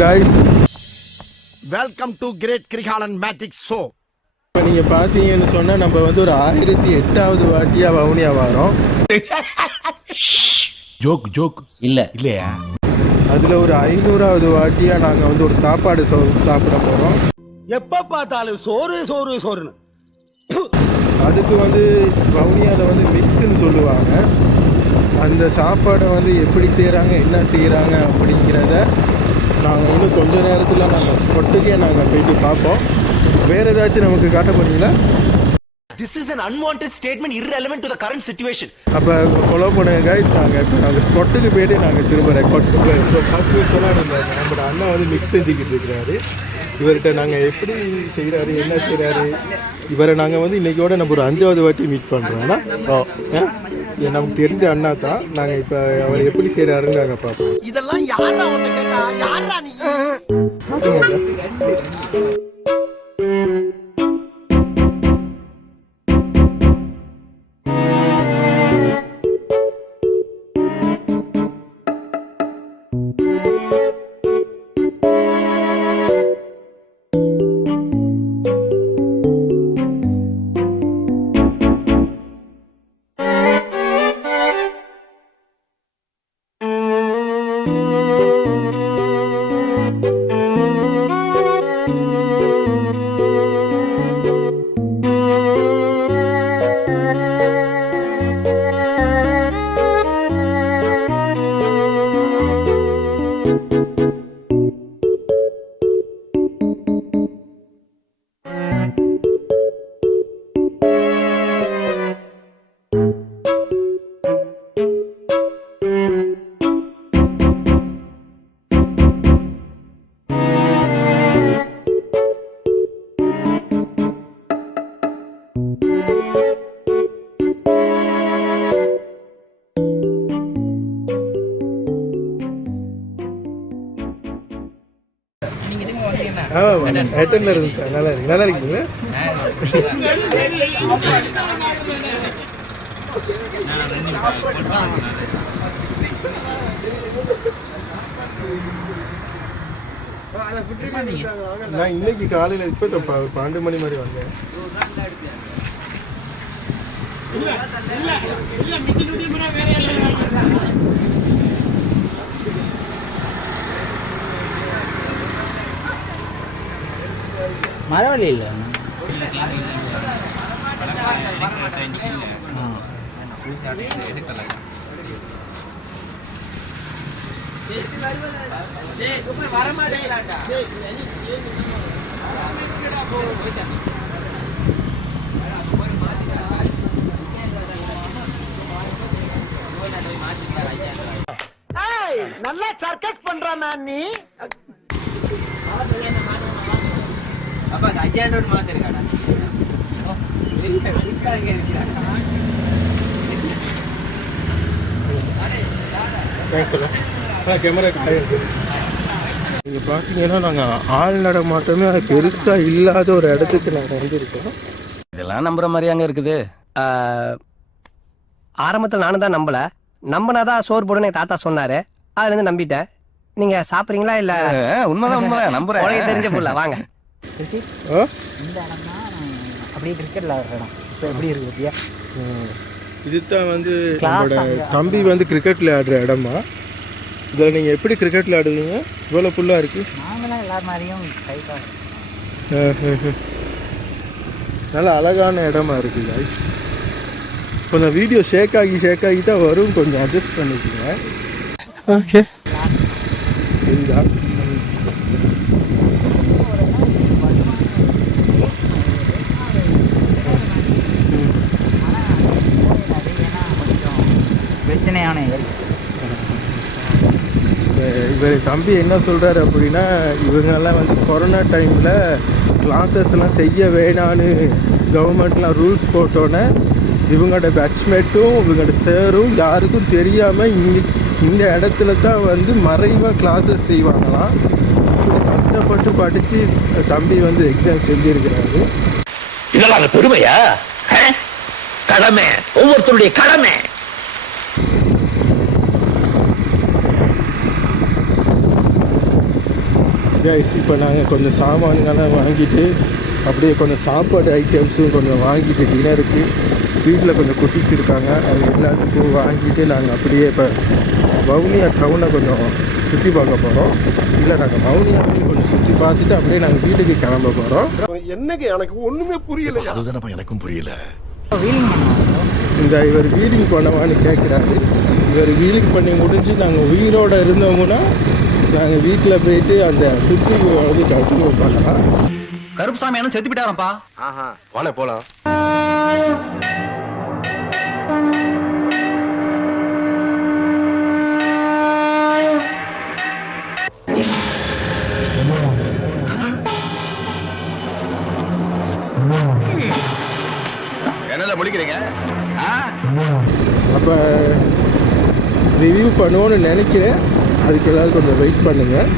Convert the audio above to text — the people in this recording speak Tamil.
guys, welcome to great Kirikalan magic show. இப்போ நீங்கள் பார்த்தீங்கன்னு சொன்னால் நம்ம வந்து ஒரு 1008வது வாட்டியாக வவுனியா வரோம். ஜோக் ஜோக் இல்லையா? அதில் ஒரு 500வது வாட்டியாக நாங்கள் வந்து ஒரு சாப்பாடு சாப்பிட போகிறோம். எப்போ பார்த்தாலும் சோறு சோறு சோறுன்னு. அதுக்கு வந்து வவுனியாவில் வந்து மிக்ஸ்ன்னு சொல்லுவாங்க. அந்த சாப்பாடை வந்து எப்படி செய்கிறாங்க, என்ன செய்கிறாங்க அப்படிங்கிறத நாங்கள் இன்னும் கொஞ்ச நேரத்தில் நாங்கள் ஸ்பாட்டுக்கே நாங்கள் போயிட்டு பார்ப்போம். வேறு ஏதாச்சும் நமக்கு காட்ட போறீங்களா? This is an unwanted statement irrelevant to the current situation. அப்போ ஃபாலோ பண்ணுங்க கைஸ். நாங்கள் ஸ்பாட்டுக்கு போயிட்டு நாங்கள் திரும்ப ரெக்கார்ட் பண்ணுறோம். இப்போ பார்த்து நம்மளோட அண்ணா வந்து மிக்ஸ் செஞ்சுக்கிட்டு இருக்கிறாரு. இவர்கிட்ட நாங்கள் எப்படி செய்கிறாரு, என்ன செய்கிறாரு, இவரை நாங்கள் வந்து இன்றைக்கோட நம்ம ஒரு 5வது வாட்டி மீட் பண்ணுறோம். நமக்கு தெரிஞ்ச அண்ணா தான். நாங்கள் இப்போ அவர் எப்படி செய்கிறாருன்னு நாங்கள் பார்ப்போம். இதெல்லாம் யாரா உன்னை கேட்டா? யாரா நீ? ஏட்டன்ல இருக்கு. நல்லா இருக்கு. நல்லா இருக்கீங்களா? நான் இன்னைக்கு காலையில் இப்போ 12 மணி மாதிரி வந்தேன். மரவள்ளி இல்லை. நல்லா சர்க்கஸ் பண்ற மேன் நீ. அப்பா 5000 மாத்திருக்காடா. நீங்கள் பார்த்தீங்கன்னா நாங்கள் ஆள் நடமாட்டமே பெருசாக இல்லாத ஒரு இடத்துக்கு நாங்கள் வந்துருக்கோம். இதெல்லாம் நம்புற மாதிரி அங்க இருக்குது. ஆரம்பத்தில் நானும் தான் நம்பினாதான் சோறு போடுன்னு தாத்தா சொன்னாரு. அதுலேருந்து நம்பிட்டேன். நீங்க சாப்பிட்றீங்களா? இல்ல உண்மைதான் நம்புறேன். உனக்கு தெரிஞ்ச புள்ள வாங்க. இந்த இடம் தான் அப்படியே கிரிக்கெட் விளையாடுற இடம். இப்போ எப்படி இருக்கு பத்தியா? இதுதான் வந்து நம்மளோட தம்பி வந்து கிரிக்கெட் விளையாடுற இடமா? இதில் நீங்கள் எப்படி கிரிக்கெட் விளையாடுவீங்க? இவ்வளோ ஃபுல்லாக இருக்குது. நாங்களாம் எல்லார் மாதிரியும் நல்ல அழகான இடமா இருக்குது கைஸ். கொஞ்சம் வீடியோ ஷேக் ஆகி தான் வரும். கொஞ்சம் அட்ஜஸ்ட் பண்ணிக்கோங்க. ஓகே இதுதான். பிரச்சனையான இவர் தம்பி என்ன சொல்கிறாரு அப்படின்னா, இவங்கெல்லாம் வந்து கொரோனா டைமில் கிளாஸஸ்லாம் செய்ய வேணான்னு கவர்மெண்ட்லாம் ரூல்ஸ் போட்டோன்னே இவங்களோட பேட்ச்மேட்டும் இவங்களோட சேரும் யாருக்கும் தெரியாமல் இந்த இடத்துல தான் வந்து மறைவாக கிளாஸஸ் செய்வாங்களாம். கஷ்டப்பட்டு படித்து தம்பி வந்து எக்ஸாம் செஞ்சுருக்கிறாரு. இதெல்லாம் பெருமையா? கடமை, ஒவ்வொருத்தருடைய கடமை. கைஸ் இப்போ நாங்கள் கொஞ்சம் சாமான்கள்லாம் வாங்கிட்டு அப்படியே கொஞ்சம் சாப்பாடு ஐட்டம்ஸும் கொஞ்சம் வாங்கிட்டு டின்னருக்கு வீட்டில் கொஞ்சம் குட்டிஸ் இருக்காங்க அது எல்லாத்துக்கும் வாங்கிட்டு நாங்கள் அப்படியே இப்போ வவுனியா டவுனை கொஞ்சம் சுற்றி பார்க்க போகிறோம். இல்லை நாங்கள் வவுனியாவையும் கொஞ்சம் சுற்றி பார்த்துட்டு அப்படியே நாங்கள் வீட்டுக்கு கிளம்ப போகிறோம். அதுதானப்பா எனக்கும் புரியல. வீலிங் பண்ணுவாங்க. இந்த இவர் வீலிங் பண்ணவான்னு கேட்குறாரு. இவர் வீலிங் பண்ணி முடிஞ்சு நாங்கள் உயிரோடு இருந்தவங்கன்னா நாங்கள் வீட்டில் போயிட்டு அந்த ஃபுட்டு வந்து கண்டினியூ பண்ணலாம். கருப்புசாமி என்ன செத்து விட்டாரப்பா. வாணே போலாம். என்னல முடிக்கிறீங்க? அப்போ ரிவ்யூ பண்ணுவோன்னு நினைக்கிறேன். அதுக்கு எல்லாரும் கொஞ்சம் வெயிட் பண்ணுங்கள்.